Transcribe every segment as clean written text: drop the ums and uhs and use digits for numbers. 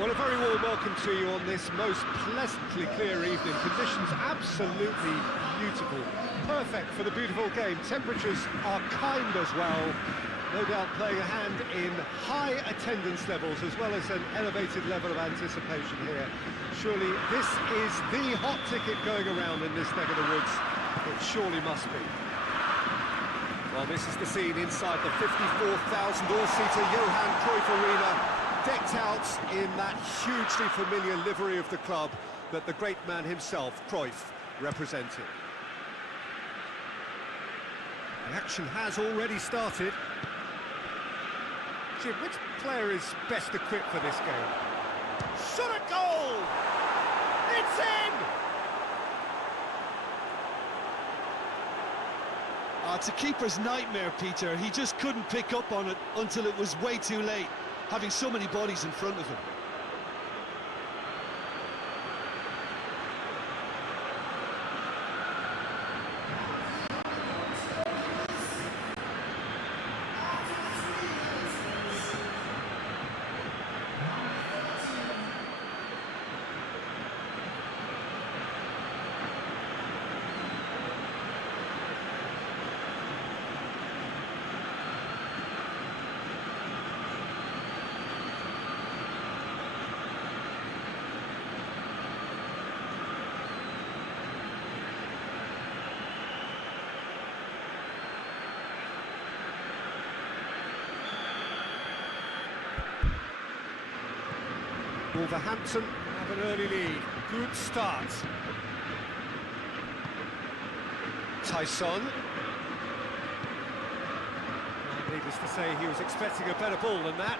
Well, a very warm welcome to you on this most pleasantly clear evening. Conditions absolutely beautiful. Perfect for the beautiful game. Temperatures are kind as well. No doubt playing a hand in high attendance levels as well as an elevated level of anticipation here. Surely this is the hot ticket going around in this neck of the woods. It surely must be. Well, this is the scene inside the 54,000 all-seater Johan Cruyff Arena, decked out in that hugely familiar livery of the club that the great man himself, Cruyff, represented. The action has already started. Jim, which player is best equipped for this game? Shot at goal! It's in! It's a keeper's nightmare, Peter. He just couldn't pick up on it until it was way too late, having so many bodies in front of him. Wolverhampton have an early lead. Good start. Tyson. Needless to say, he was expecting a better ball than that.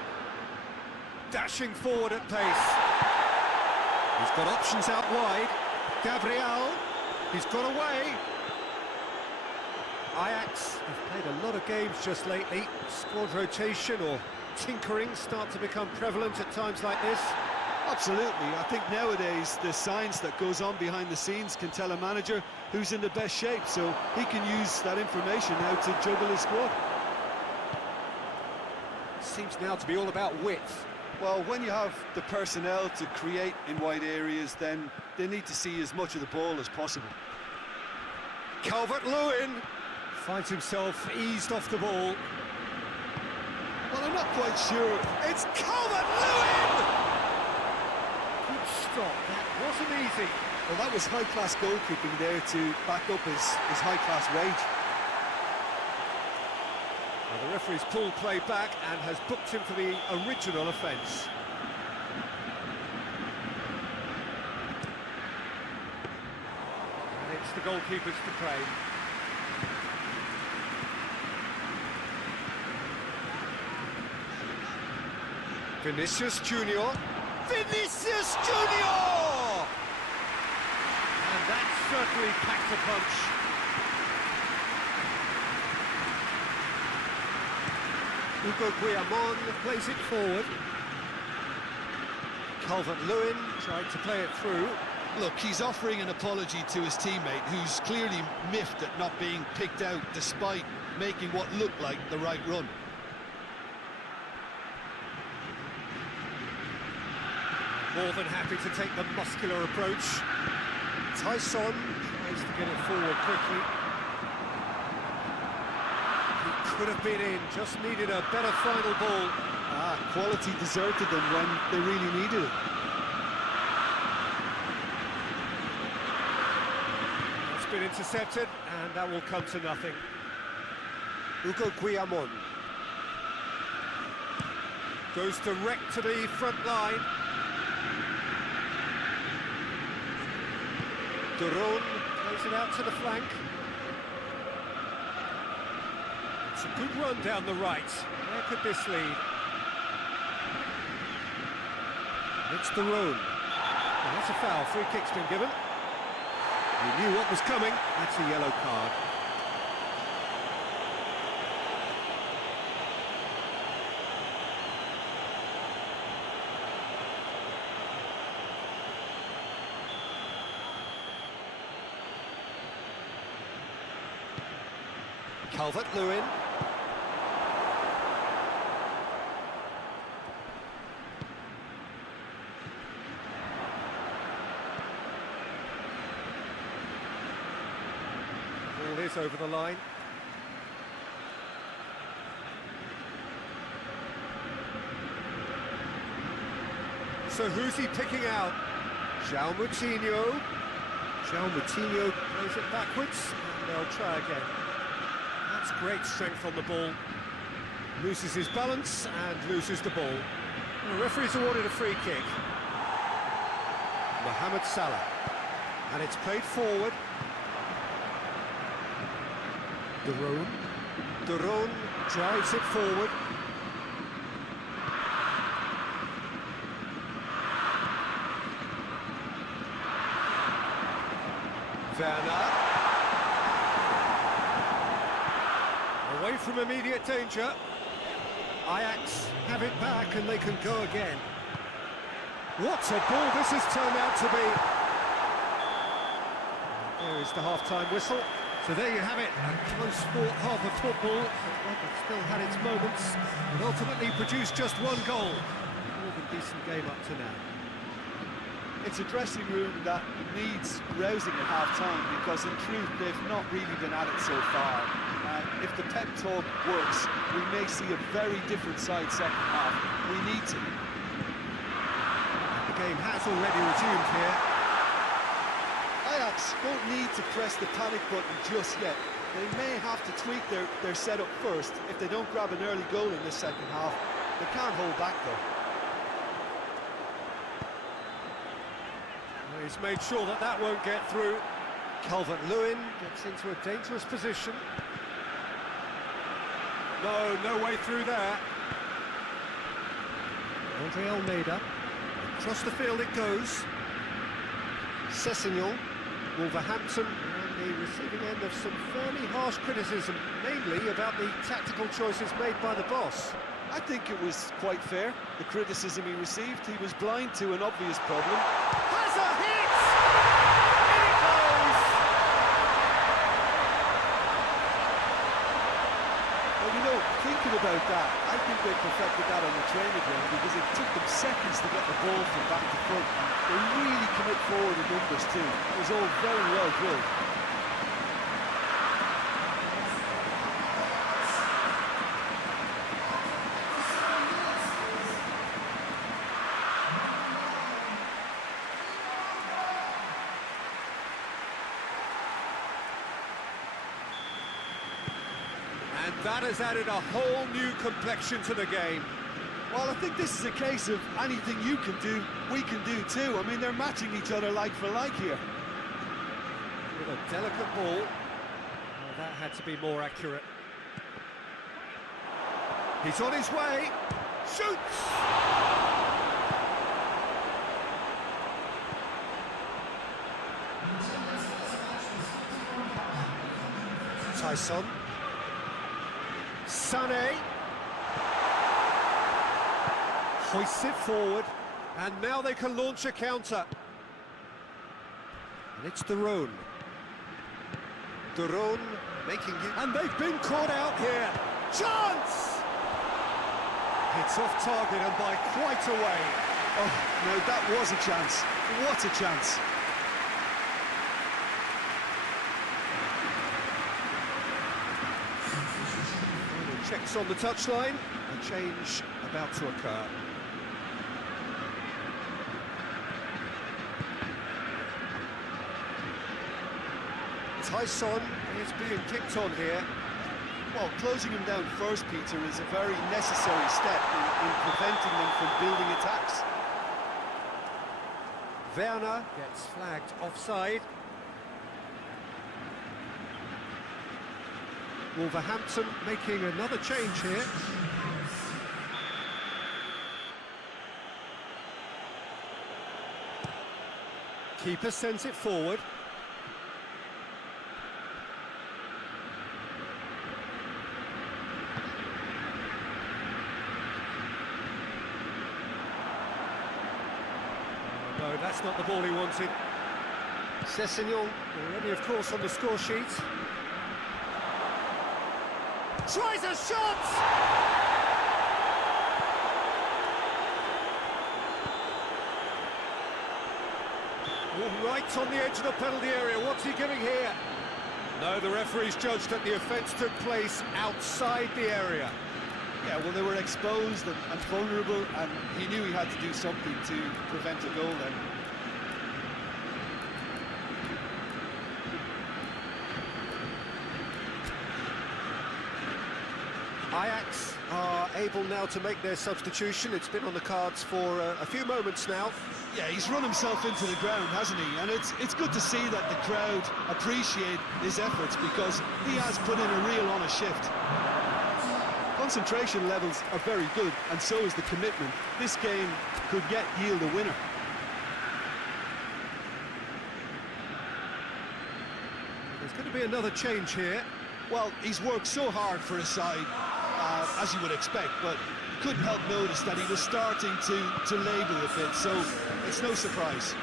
Dashing forward at pace. He's got options out wide. Gabriel. He's got away. Ajax have played a lot of games just lately. Squad rotation or tinkering start to become prevalent at times like this. Absolutely. I think nowadays the science that goes on behind the scenes can tell a manager who's in the best shape, so he can use that information now to juggle his squad. Seems now to be all about width. Well, when you have the personnel to create in wide areas, then they need to see as much of the ball as possible. Calvert-Lewin finds himself eased off the ball. Well, I'm not quite sure. It's Calvert-Lewin! Good stop, that wasn't easy. Well, that was high-class goalkeeping there to back up his high-class rage. Well, the referee's pulled play back and has booked him for the original offence. And it's the goalkeepers to claim. Vinicius Junior. Vinicius Junior! And that certainly packed a punch. Hugo Guillamon plays it forward. Calvert-Lewin tried to play it through. Look, he's offering an apology to his teammate, who's clearly miffed at not being picked out despite making what looked like the right run. More than happy to take the muscular approach. Tyson tries to get it forward quickly. He could have been in, just needed a better final ball. Quality deserted them when they really needed it. It's been intercepted, and that will come to nothing. Hugo Guillamon goes direct to the front line. Duron plays it out to the flank. It's a good run down the right. Where could this lead? It's Duron. And that's a foul. Free kick's been given. He knew what was coming. That's a yellow card. Calvert-Lewin. goes over the line. So who's he picking out? João Moutinho. João Moutinho plays it backwards, and they'll try again. That's great strength on the ball. Loses his balance and loses the ball. The referee's awarded a free kick. Mohamed Salah. And it's played forward. Duron drives it forward. Werner. Away from immediate danger. Ajax have it back and they can go again. What a ball this has turned out to be. There is the half-time whistle. So there you have it, a close-fought half of football, but it still had its moments, and ultimately produced just one goal. More than decent game up to now. It's a dressing room that needs rousing at half-time, because in truth they've not really been at it so far. If the pep talk works, we may see a very different side second half. We need to. The game has already resumed here. Ajax don't need to press the panic button just yet. They may have to tweak their setup first if they don't grab an early goal in this second half. They can't hold back though. Well, he's made sure that that won't get through. Calvert-Lewin gets into a dangerous position. No way through there. Andre Almeida. Across the field it goes. Sessegnon. Wolverhampton on the receiving end of some fairly harsh criticism, mainly about the tactical choices made by the boss. I think it was quite fair, the criticism he received. He was blind to an obvious problem. Has a hit! In it goes! Well, you know, thinking about that, I think they perfected that on the training ground because it took them seconds to get the ball from back to front. They really commit forward in numbers too. It was all very well drilled. And that has added a whole new complexion to the game. Well, I think this is a case of anything you can do, we can do too. I mean, they're matching each other like for like here. With a delicate ball. Well, that had to be more accurate. He's on his way. Shoots! Tyson. Sané. Hoists it forward, and now they can launch a counter. And it's Duron. Duron making it, and they've been caught out here. Chance! It's off target and by quite a way. Oh, no, that was a chance. What a chance. Final checks on the touchline. A change about to occur. Tyson is being kicked on here. Well, closing him down first, Peter, is a very necessary step in preventing them from building attacks. Werner gets flagged offside. Wolverhampton making another change here. Keeper sends it forward. No, that's not the ball he wanted. Sessegnon already, of course, on the score sheet. Tries a shot! All right on the edge of the penalty area. What's he giving here? No, the referee's judged that the offence took place outside the area. Yeah, well, they were exposed and vulnerable, and he knew he had to do something to prevent a goal then. Ajax are able now to make their substitution. It's been on the cards for a few moments now. Yeah, he's run himself into the ground, hasn't he? And it's good to see that the crowd appreciate his efforts, because he has put in a real honest shift. Concentration levels are very good, and so is the commitment. This game could yet yield a winner. There's going to be another change here. Well, he's worked so hard for his side, as you would expect, but couldn't help notice that he was starting to labour a bit, so it's no surprise.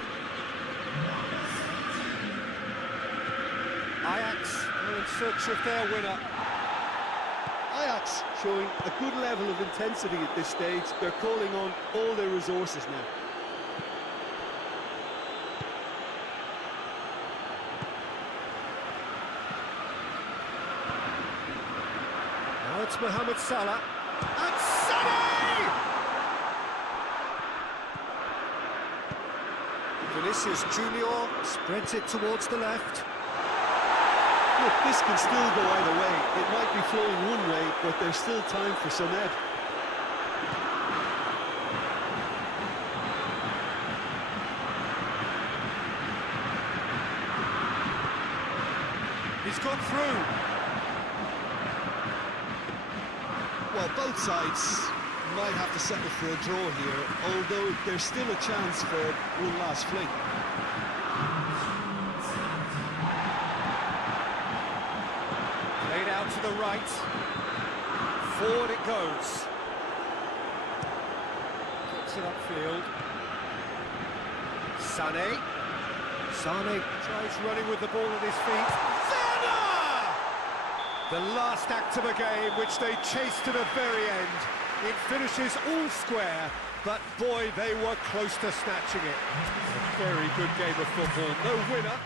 Ajax are in search of their winner. Ajax showing a good level of intensity at this stage. They're calling on all their resources now. Now it's Mohamed Salah. And Sané! Vinicius Junior spreads it towards the left. Look, this can still go either way. It might be flowing one way, but there's still time for some ebb. He's got through. Well, both sides might have to settle for a draw here, although there's still a chance for one last fling. Played out to the right. Forward it goes. Gets it upfield. Sané. Sané tries running with the ball at his feet. Werner! The last act of a game, which they chased to the very end. It finishes all square, but boy, they were close to snatching it. A very good game of football. No winner.